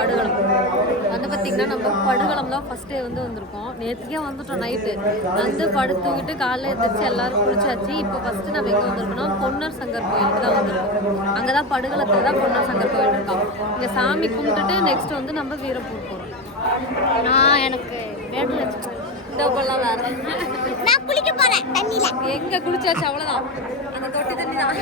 படுகளம் வந்து பார்த்தீங்கன்னா நம்ம படுகளம் தான் ஃபர்ஸ்ட் டே வந்து வந்திருக்கோம். நேற்றுக்கே வந்துட்டோம் நைட்டு வந்து படுத்துக்கிட்டு காலையில் எடுத்துச்சு எல்லாரும் குளிச்சாச்சு. இப்போ ஃபர்ஸ்ட் நம்ம எங்கே வந்திருக்கோம்னா பொன்னர் சங்கர் கோயிலுக்கு தான் வந்திருக்கோம். அங்கே தான் படுகளத்தில் தான் பொன்னர் சங்கர் கோயில் இருக்கோம். இங்கே சாமி கும்பிட்டுட்டு நெக்ஸ்ட் வந்து நம்ம வீரப்பூர் போகிறோம். எனக்கு வேடல இந்த கொள்ளலாம் வேற நான் குளிக்க போறேன் தண்ணியில. எங்கே குளிச்சாச்சு அவ்வளோதான். அந்த தொட்டி தண்ணி தான்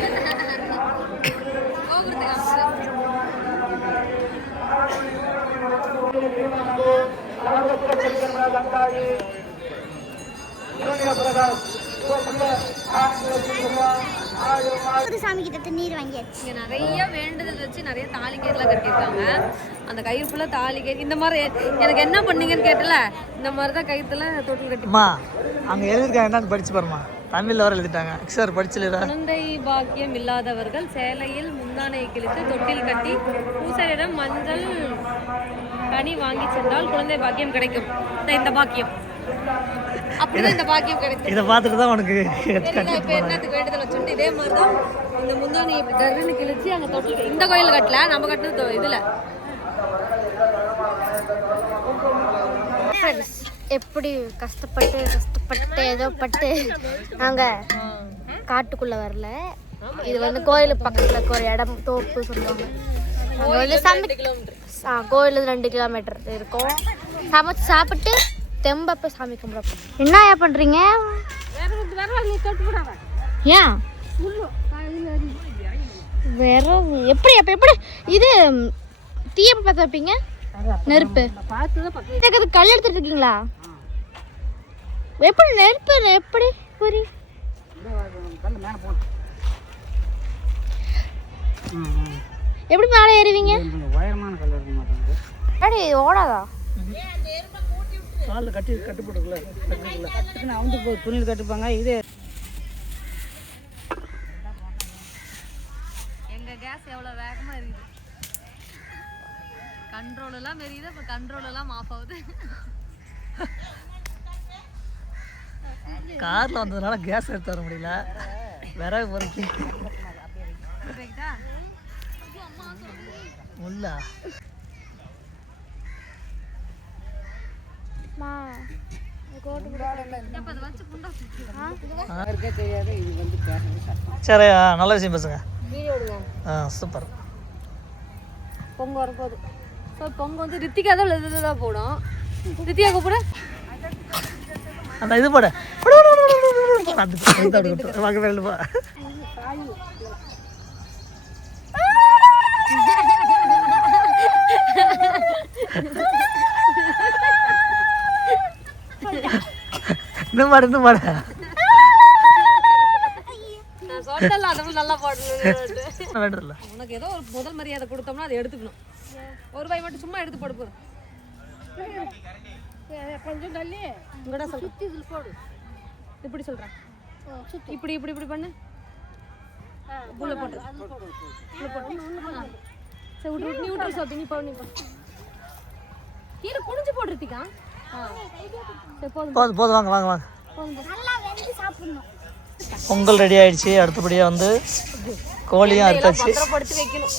சாமி கிட்ட தண்ணீர் வாங்கியாச்சு. இங்கே நிறைய வேண்டுதல் வச்சு நிறைய தாலிகேட்லாம் கட்டியிருக்காங்க. அந்த கயிறு ஃபுல்லாக தாலிகேட் இந்த மாதிரி எனக்கு என்ன பண்ணீங்கன்னு கேட்டல இந்த மாதிரி தான் கயிற்றுல தொட்டில் கட்டிமா அங்கே எழுதிருக்காங்க என்னன்னு படிச்சு பாருமா. தமிழில் வர எழுதிட்டாங்க சார் படிச்சுல. குழந்தை பாக்கியம் இல்லாதவர்கள் சேலையில் முந்தானை கிழித்து தொட்டில் கட்டி பூசரிடம் மஞ்சள் கனி வாங்கி சென்றால் குழந்தை பாக்கியம் கிடைக்கும். இந்த பாக்கியம் அப்படிதான் இந்த பாக்கியம் கிடைக்கும். இதை பார்த்துட்டு தான் உனக்கு இப்போ என்னத்துக்கு வேண்டுதல் வச்சுட்டு இதே மாதிரி தான் இந்த முந்தானை இப்படி கருன்னு கிழிச்சு அங்கே தொட்டில் இந்த கோயில் கட்டல நம்ம கட்டினது இதில். எப்படி கஷ்டப்பட்டு ஏதோ பட்டு நாங்கள் காட்டுக்குள்ளே வரல. இது வந்து கோயில் பக்கத்தில் இருக்க ஒரு இடம் தோப்பு சொல்லுவாங்க. கோயில் 2 கிலோமீட்டர் இருக்கும். சமைச்சு சாப்பிட்டு தெம்பப்ப சாமி கும்பிட. என்ன பண்ணுறீங்க? ஏன் வேற எப்படி அப்போ எப்படி இது தீயப்ப பார்த்து வைப்பீங்க? நெருப்பு கல் எடுத்துட்டு இருக்கீங்களா? எப்படி நெருப்பு எப்படி புரி எப்படி மேலே ஏறுவீங்க? அடி ஓடாதா? காலில் கட்டி போட்டுக்கல வந்து துணியில் கட்டிப்பாங்க. இது எங்கள் கேஸ் எவ்வளோ வேகமாக இருக்குது. கண்ட்ரோல் எல்லாம் மெரியுது. இப்போ கண்ட்ரோல் எல்லாம் ஆஃப் ஆகுது. காரில் வந்ததுனால கேஸ் எடுத்து வர முடியல. விறகு பொறுக்கி முல்லா சரி நல்ல விஷயம் பேசுங்க. சூப்பர். பொங்க வரப்போகுது. ஸோ பொங்க வந்து ரித்திகா தான் இதுதான் போடும். ரித்திகா கூப்பிட அந்த இது போட வாங்க வேணுமா? இன்னும் மாடு நான் சொல்லல அதுவும் நல்லா பாடணும். உனக்கு ஏதோ ஒரு முதல் மரியாதை கொடுத்தோம்னா அதை எடுத்துக்கணும். ஒரு ரூபாய் மட்டும் சும்மா எடுத்து போடு போதும். கொஞ்சம் தள்ளி இங்கடா சுத்தி இதுல போடு. இப்படி சொல்றேன். இப்படி இப்படி இப்படி பண்ணு. புள்ள போடு. புள்ள போடு. சரி விட்டு நீ விட்டு சோபி நீ போடு நீ போ. கீழ குனிஞ்சு போடுறதுக்கா? போதும் போதும் வாங்க வாங்க வாங்க. நல்லா வெந்து சாப்பிடணும். பொங்கல் ரெடி ஆயிடுச்சு. அடுத்தபடியாக வந்து கோழியும் அறுத்தாச்சு. பத்திரப்படுத்தி வைக்கணும்.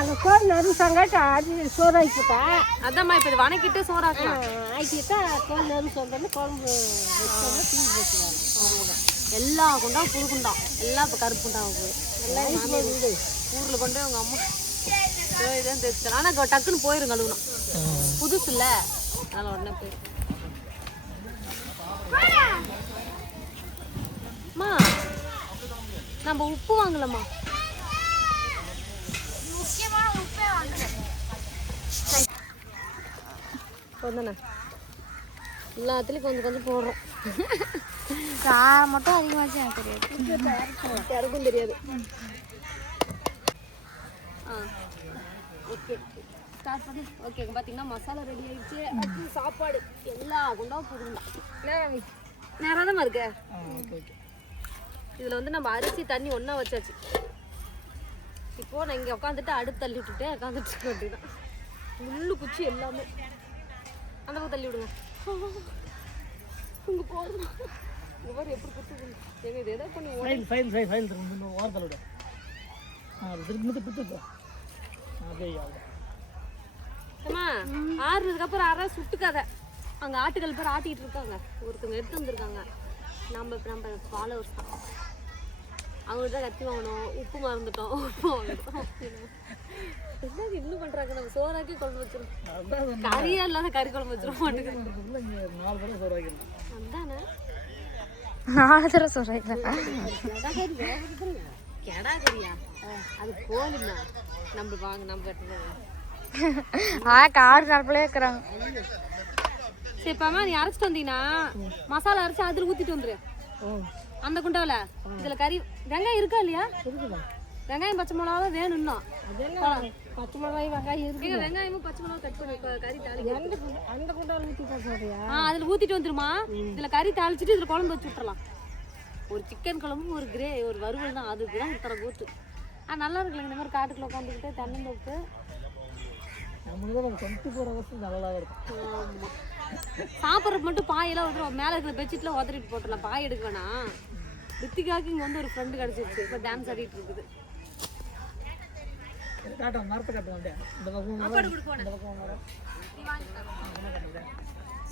அந்த கோழி நறுசாங்காட்டி அது சோறாக்கிட்டா அதாம்மா இப்போ இது வணக்கிட்டு சோறாக்கலாம். ஆக்கிட்டா கோழி நறுசாங்கன்னு குழம்பு வச்சோம்னா தீ வச்சுருவாங்க. அவ்வளோதான். எல்லா குண்டா புது குண்டா எல்லாம் இப்போ கருப்பு குண்டா போகுது. எல்லாம் ஊரில் கொண்டு அவங்க அம்மா இதான் தெரிஞ்சுக்கலாம். ஆனால் டக்குன்னு போயிடும் கழுவுனா. புதுசு இல்லை அதனால் உடனே போயிடும். அம்மா நம்ம உப்பு வாங்கலம்மா. தானே எல்லாத்துலேயும் கொஞ்சம் கொஞ்சம் போடுறோம். காரம் மட்டும் அதிகமாச்சு எனக்கு தெரியாது. யாருக்கும் தெரியாது. ஓகே ஸ்டார்ட் பண்ணி. ஓகே பார்த்தீங்கன்னா மசாலா ரெடி ஆகிடுச்சு. அடுத்து சாப்பாடு எல்லா குண்டாவும் போடுவோம். நேரம் தான் இருக்கு. இதில் வந்து நம்ம அரிசி தண்ணி ஒன்றா வச்சாச்சு. இப்போது நான் இங்கே உட்காந்துட்டு அடுப்பு தள்ளி விட்டுட்டு உட்காந்துட்டு இருக்க வேண்டியதான். முள்ளு குச்சி எல்லாமே அந்த பக்கம் தள்ளி விடுங்க. இங்கே போதும். இங்கே பாரு எப்படி குத்து. எங்கள் இது எதோ பண்ணி ஃபைல் வாரத்தில் விட திருப்பி பிடிச்சிருக்கோம். அப்படியே ஆறுனதுக்கப்புறம் யாராவது சுட்டுக்காத. அங்கே ஆட்டுகள் பேர் ஆட்டிகிட்டு இருக்காங்க, ஒருத்தவங்க எடுத்து வந்துருக்காங்க. நம்ம ஃபாலோவர்ஸ் தான். அவங்கள்ட்ட கத்தி வாங்கணும், உப்பு மறந்துட்டோம், உப்பு வாங்கிட்டோம். என்ன இன்னும் பண்ணுறாங்க? நம்ம சோறாக்கி குழம்பு வச்சிடும், கறியா இல்லாத கறி குழம்பு வச்சிடும் மாட்டேங்குது. 4 தடவை சோறு வைக்கணும். அதானே 4 தடவை சோறு வைக்கிறேன். கெடா கறியா? அது கோழிண்ணா. நம்ம வாங்க, நம்ம கட்டுறோம். காடு நடப்பிலே இருக்கிறாங்க. சரிப்பாம்மா, நீ அரைச்சிட்டு வந்தீங்கன்னா மசாலா அரைச்சி அதில் ஊற்றிட்டு வந்துரு. அந்த குண்டாவில் இதில் கறி வெங்காயம் இருக்கா இல்லையா? வெங்காயம் பச்சை மிளகா வேணும் இன்னும். பச்சை மிளகாய் வெங்காயம் இருக்கு. வெங்காயமும் பச்சை மிளகா கட் பண்ணி கறி தாளி அந்த குண்டாவில் ஊற்றிட்டா சொல்றியா? அதில் ஊற்றிட்டு வந்துருமா. இதில் கறி தாளிச்சிட்டு இதில் குழம்பு வச்சு விட்டுறலாம். ஒரு சிக்கன் குழம்பு, ஒரு வறுவல் தான். அதுக்கு தான் இத்தனை கூத்து. நல்லா இருக்குல்ல இந்த மாதிரி காட்டுக்குள்ள உட்காந்துக்கிட்டு தென்னந்தோப்பு. நம்மளுக்கு தான் 24 hours நல்லா இருக்கும். ஆமாம், சாப்பிட்றதுக்கு மட்டும் பாயெல்லாம் விட்டுருவோம். மேலே இருக்கிற பெட்ஷீட்லாம் உதறிட்டு போட்டுடலாம், பாய் எடுக்க வேணாம். ரித்திகாவுக்கு இங்கே வந்து ஒரு ஃப்ரெண்டு கிடச்சிருச்சு, இப்போ டான்ஸ் ஆடிட்டு இருக்குது. மரத்தை கட்டுவோம். இந்த பக்கம் மரம்,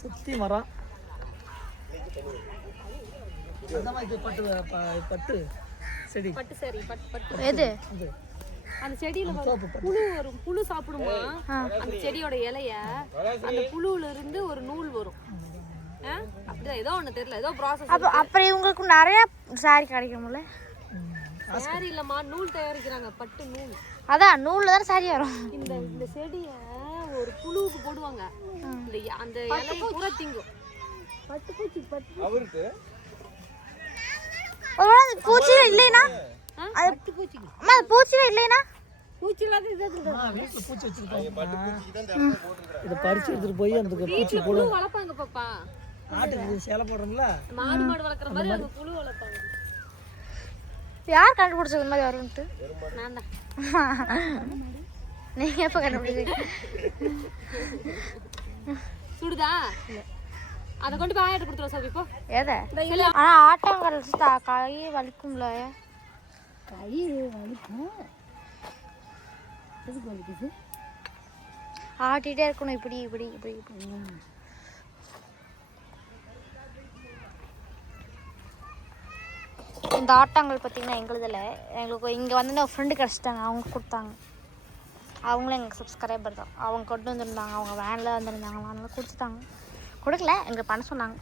சுற்றி மரம். இது பட்டு செடி. பட்டு சரி, பட்டு எது? அந்த செடியில புழு வரும். புழு சாப்பிடுமா அந்த செடியோட இலைய. அந்த புழுல இருந்து ஒரு நூல் வரும். அப்படிதான் ஏதோ ஒண்ணு தெரியல, ஏதோ ப்ராசஸ். அப்புறம் இவங்களுக்கு நிறைய சாரி கிடைக்கும்ல? சாரி இல்லம்மா, நூல் தயாரிக்கிறாங்க, பட்டு நூல். அதான் நூல்ல தான் சாரி வரும். இந்த செடிய ஒரு புழுவுக்கு போடுவாங்க. இந்த அந்த இலைய பூரா திங்கும். பட்டு பூச்சி. அவருக்கு பூச்சி இல்லைனா? பட்டு பூச்சி. அம்மா பூச்சி இல்லைனா? பூச்சி இல்லாத வீட்டுல பூச்சி வச்சிருக்கோம். இதை பறிச்சு எடுத்துட்டு போய் அந்த பூச்சி புழு வளர்ப்பாங்க பாப்பா. ஆட்டுக்கு சேலை போடுறோம்ல, மாடு வளர்க்குற மாதிரி அந்த புழு வளர்ப்பாங்க. யார் கண்டுபிடிச்சது மாதிரி வரும்ட்டு? நான் தான். நீங்க எப்ப கண்டுபிடிச்சீங்க? சுடுதா? அதை கொண்டு போய் ஆயிட்டு கொடுத்துருவோம் சார். இப்போ எதை? ஆனா ஆட்டாங்கல் கை வலிக்கும்ல? கை வலிக்கும். எதுக்கு வலிக்குது? ஆட்டிகிட்டே இருக்கணும், இப்படி இப்படி இப்படி இப்படி. இந்த ஆட்டாங்கல் பார்த்தீங்கன்னா எங்களுதில் எங்களுக்கு இங்கே வந்து ஒரு ஃப்ரெண்டு கிடச்சிட்டாங்க, அவங்க கொடுத்தாங்க. அவங்களும் எங்களுக்கு சப்ஸ்கிரைபர் தான். அவங்க கொண்டு வந்திருந்தாங்க, அவங்க வேனில் வந்திருந்தாங்க, அதனால கொடுத்துட்டாங்க. கொடுக்கல, எங்களை பண்ண சொன்னாங்க.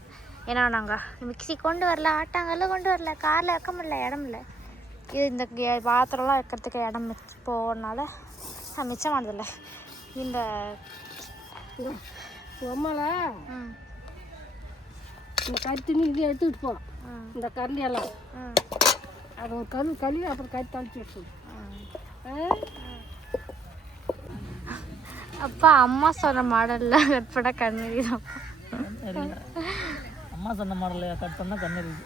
ஏன்னா நாங்கள் மிக்சி கொண்டு வரல, ஆட்டாங்கல்ல கொண்டு வரல, காரில் வைக்க முடியல, இடம் இல்லை. இது இந்த பாத்திரம்லாம் வைக்கிறதுக்கு இடம் போகிறதுனால மிச்சமானதில்லை. இந்த அம்மால இந்த கருத்துணி இது எடுத்துக்கிட்டு போ. இந்த கரண்டியெல்லாம் அது ஒரு கழுவி அப்புறம் கறி தளிச்சு வச்சு. அப்பா அம்மா சொன்ன மாடலில் கட் பண்ண கண்ணெறி தான். அம்மா சொன்ன மாடலில் கட் பண்ணால் கண்ணெறிது.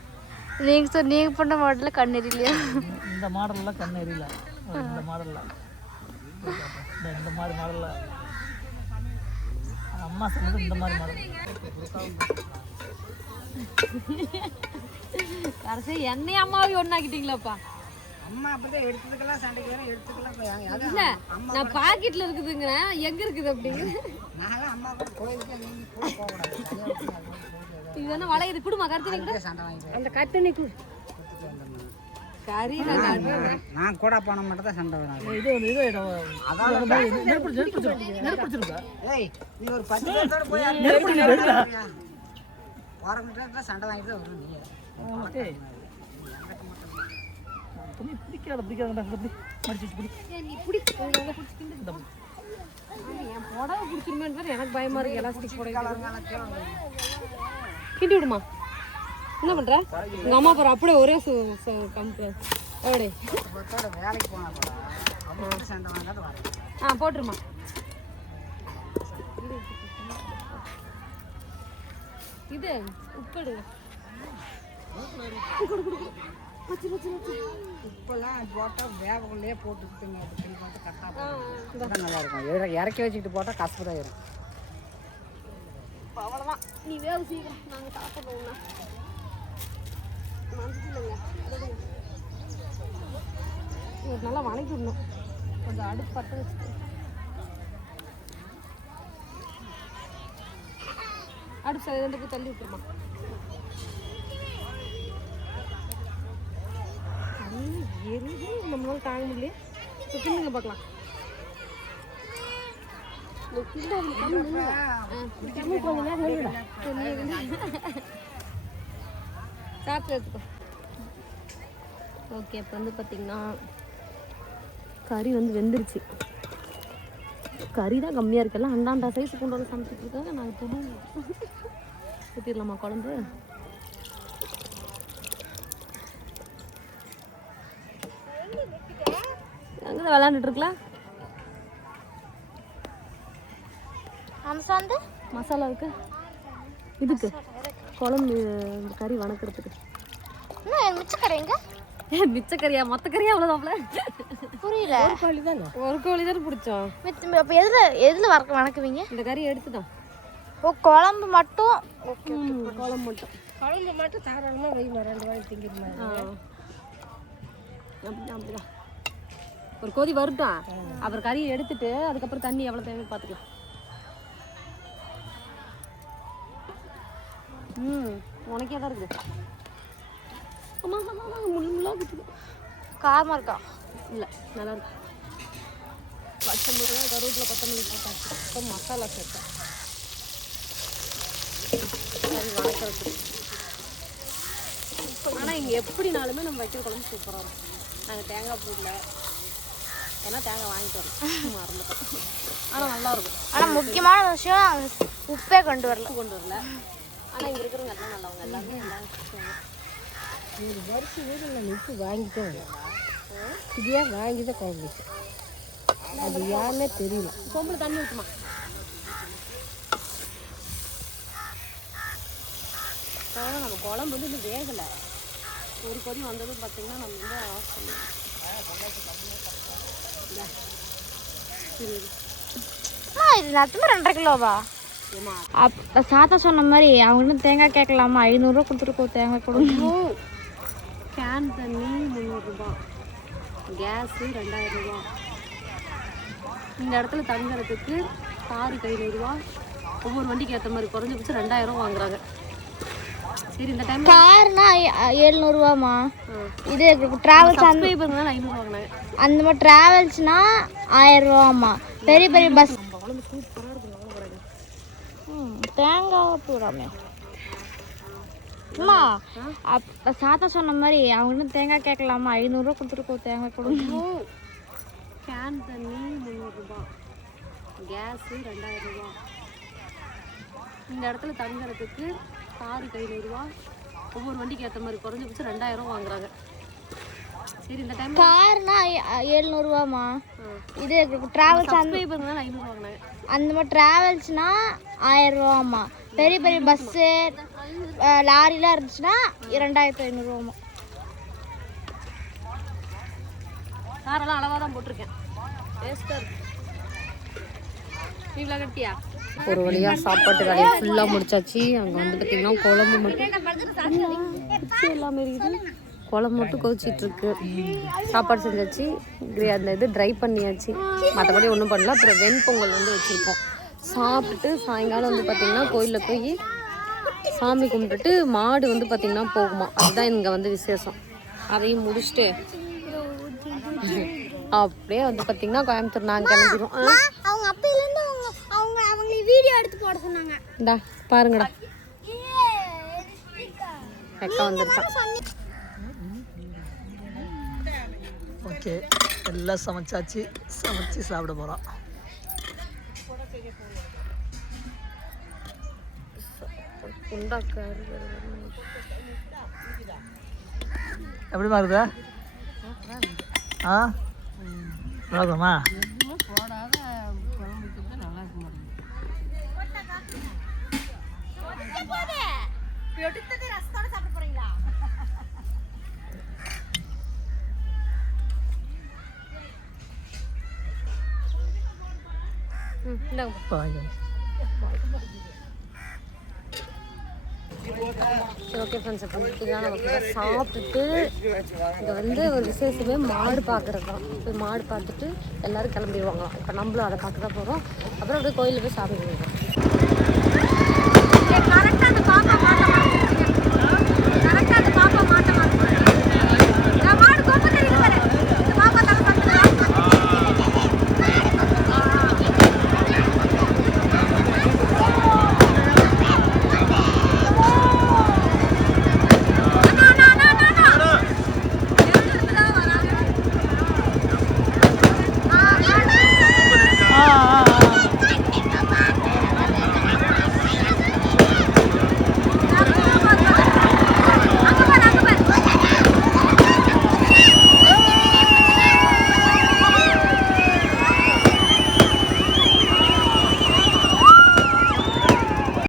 நீங்கள் பண்ண மாடலில் கண்ணெறி இல்லையா? இந்த மாடலில் கண்ணெறியில. இந்த மாடலில் இந்த மாதிரி மாடலில் அம்மா சொன்னது இந்த மாதிரி மாடல். கடைசி என்னையும் அம்மாவையும் ஒன்றாக்கிட்டீங்களாப்பா. அம்மா அப்பதான் எடுத்துக்கலாம், சண்டைக்கு எடுத்துக்கலாம். இல்ல நான் பாக்கெட்ல இருக்குதுங்கிறேன், எங்க இருக்குது அப்படிங்கிற. நாங்களாம் அம்மா கூட கோயிலுக்கு நீங்க கூட போகக்கூடாது. இது என்ன வளையுது? குடுமா கருத்து கூட சண்டை வாங்கி அந்த கத்தனி கூட கறி நான் கூட போன மட்டும் தான் சண்டை வரும். இது நெருப்பிடிச்சிருக்கா? ஏய் நீ ஒரு 10 பேரோட போய் வாரம்ன்றத சண்டை வாங்கிட்டு தான் வரும். நீ பிடிக்காத மடிச்சு பிடி. நீ பிடி என் புடவை பிடிச்சிருமேன்னு எனக்கு பயமா இருக்கு. எலாஸ்டிக் புடவை கிட்டி விடுமா. என்ன பண்ற? உங்க அம்மா பாரு அப்படியே ஒரே அப்படியே வேலைக்கு போனா கூட அவங்க சண்டை வாங்காத வர. போட்டுருமா. இது உப்படு உப்பெல்லாம் போட்டால் வேகக்குள்ளேயே போட்டுக்கிட்டுங்க. அது கரெக்டாக நல்லா இருக்கும். இறக்கி வச்சுக்கிட்டு போட்டால் கசப்பு தான் இருக்கும். அவ்வளோதான், நீ வேக சீக்கிரம் நாங்கள் சாப்பிடுவோம்னா நல்லா வணக்கி விடணும். கொஞ்சம் அடுப்பு பற்ற வச்சுட்டு அடுப்பு சைடு 2 தள்ளி விட்டுருமா. எரியுது நம்மளால தாங்க முடியல. இப்போ தின்னுங்க பார்க்கலாம். சாப்பிட்டு எடுத்துக்கோ. ஓகே, இப்போ வந்து பார்த்தீங்கன்னா கறி வந்து வெந்துருச்சு. கறி தான் கம்மியாக இருக்குல்ல, அண்டாண்டா சைஸ் கொண்டு வந்து சமைச்சிட்டு இருக்காங்க. நாங்கள் புது ஊற்றிடலாமா குழம்பு? அங்கே விளாண்டுட்டு இருக்கலாம். அம்சாந்து மசாலா இருக்கு இதுக்கு குழம்பு இந்த கறி வணக்கிறதுக்கு. இன்னும் மிச்சக்கரைங்க மிச்சக்கறியா மொத்த கறியா அவ்வளோதான்ல. புரியல. ஒரு கோழி தானே பிடிச்சோம். அப்போ எதில் வணக்குவீங்க? இந்த கறி எடுத்துதான். ஓ, குழம்பு மட்டும். ஓகே, குழம்பு மட்டும். குழம்பு மட்டும் தாராளமாக வைமா, 2 வாய் திங்கிடுமா. அப்படிதான். ஒரு கொதி வருட்டான், அப்புறம் கறியை எடுத்துட்டு அதுக்கப்புறம் தண்ணி எவ்வளோ தேவை பார்த்துக்கலாம். உனக்கே தான் இருக்குது. முள்ளாக இருக்குது. காரமாக இருக்கா? இல்லை, நல்லா இருக்கு. பச்சை மிளகாய், கருவேப்பிலை, கொத்தமல்லி போட்டாச்சு. இப்போ மசாலா சேர்த்தேன் கறி வணக்கிறதுக்கு. ஆனால் இங்கே எப்படினாலுமே நம்ம வைக்கிற குழம்பு சூப்பராக இருக்கும். நாங்கள் தேங்காய் பூவில் ஏன்னா தேங்காய் வாங்கிட்டு வரோம், மறந்துட்டோம். ஆனால் நல்லாயிருக்கும். ஆனால் முக்கியமான விஷயம் உப்பே கொண்டு வரல. ஆனால் இங்கே இருக்கிறவங்க எல்லாம் நல்லவங்க, எல்லாருமே எல்லாரும் ஒரு வரிசை வீடில் உப்பு வாங்கிட்டோம். இதே வாங்கி தான் குழம்பு. அது யாருன்னே தெரியல. சொம்பில் தண்ணி ஊற்றுமா. நம்ம குழம்பு வந்து இன்னும் வேகலை. ஒரு கொதி வந்ததும் பார்த்தீங்கன்னா நம்ம வந்து ஆஃப் பண்ணுவோம். இது நத்துமே 2.5 கிலோவா? அப்போ சாத்தா சொன்ன மாதிரி அவங்க தேங்காய் கேட்கலாமா? 500 ரூபா கொடுத்துருக்கோம். தேங்காய் கொடுக்கணும். கேன் தண்ணி 300 ரூபா, கேஸு 2000 ரூபா. இந்த இடத்துல தங்குறதுக்கு காருக்கு 500 ரூபா. ஒவ்வொரு வண்டிக்கு ஏற்ற மாதிரி குறைஞ்சபட்சம் 2000 ரூபா வாங்குறாங்க. சரி, இந்த டைம் கார்னா 700 ரூபாமா? இது டிராவல்ஸ் சப்ஸ்கிரைபர்னால 500 வாங்கினாங்க. அந்த மாதிரி டிராவல்ஸ்னா 1000 ரூபாமா? பெரிய பெரிய பஸ். தேங்காய் பூராமே அம்மா. அப்போ சாத்தா சொன்ன மாதிரி அவங்க தேங்காய் கேட்கலாமா? 500 ரூபா கொடுத்துருக்கோம். தேங்காய் கொடுக்கணும். கேன் தண்ணி 300 ரூபா, கேஸு 2000 ரூபா. இந்த இடத்துல தங்குறதுக்கு காருக்கு 500 ரூபா. ஒவ்வொரு வண்டிக்கு ஏற்ற மாதிரி குறைஞ்சபட்சம் 2000 ரூபா வாங்குறாங்க. சரி, இந்த டைம் கார்னா 700 ரூபாமா? இது டிராவல்ஸ் சப்ஸ்கிரைபர்னால 500 வாங்கினாங்க. அந்த மாதிரி டிராவல்ஸ்னா 1000 ரூபாமா? பெரிய பெரிய பஸ்ஸு லாரிலாம் இருந்துச்சுன்னா 2500 ரூபாமா? காரெல்லாம் அளவாக தான் போட்டிருக்கேன். டேஸ்ட்டாக இருக்கு. நீங்களா கட்டியா? ஒரு வழியாக சாப்பாட்டு வேலையை ஃபுல்லாக முடிச்சாச்சு. அங்கே வந்து பார்த்திங்கன்னா குழம்பு மட்டும் எல்லாமே இருக்குது. குழம்பு மட்டும் கொதிச்சிட்ருக்கு. சாப்பாடு செஞ்சாச்சு. அந்த இது ட்ரை பண்ணியாச்சு. மற்றபடி ஒன்றும் பண்ணல. அப்புறம் வெண்பொங்கல் வந்து வச்சுருக்கோம். சாப்பிட்டுட்டு சாயங்காலம் வந்து பார்த்திங்கன்னா கோயிலில் போய் சாமி கும்பிட்டுட்டு மாடு வந்து பார்த்திங்கன்னா போகுமா. அதுதான் இங்கே வந்து விசேஷம். அதையும் முடிச்சுட்டு அப்படியே வந்து பார்த்திங்கன்னா கோயம்புத்தூர் நாங்கள் கிளம்பிடுவோம். அவங்க அப்பையிலேருந்து அவங்க வீடியோ எடுத்து போட சொன்னாங்க. இந்தா பாருங்கடா, அக்கா வந்துருக்கான். ஓகே, எல்லாம் சமைச்சாச்சு. சமைச்சு சாப்பிட போகிறோம். எப்படிமா இருக்குதா? நல்லா இருக்குமா? ஓகே ஃப்ரெண்ட்ஸ், இப்போ பார்த்தீங்கன்னா நமக்கு சாப்பிட்டுட்டு இங்கே வந்து ஒரு விசேஷமே மாடு பார்க்குறது தான். போய் மாடு பார்த்துட்டு எல்லோரும் கிளம்பிடுவாங்க. இப்போ நம்மளும் அதை பார்க்க தான் போகிறோம். அப்புறம் அப்படியே கோயிலில் போய் சாமி கும்பிடுவோம்.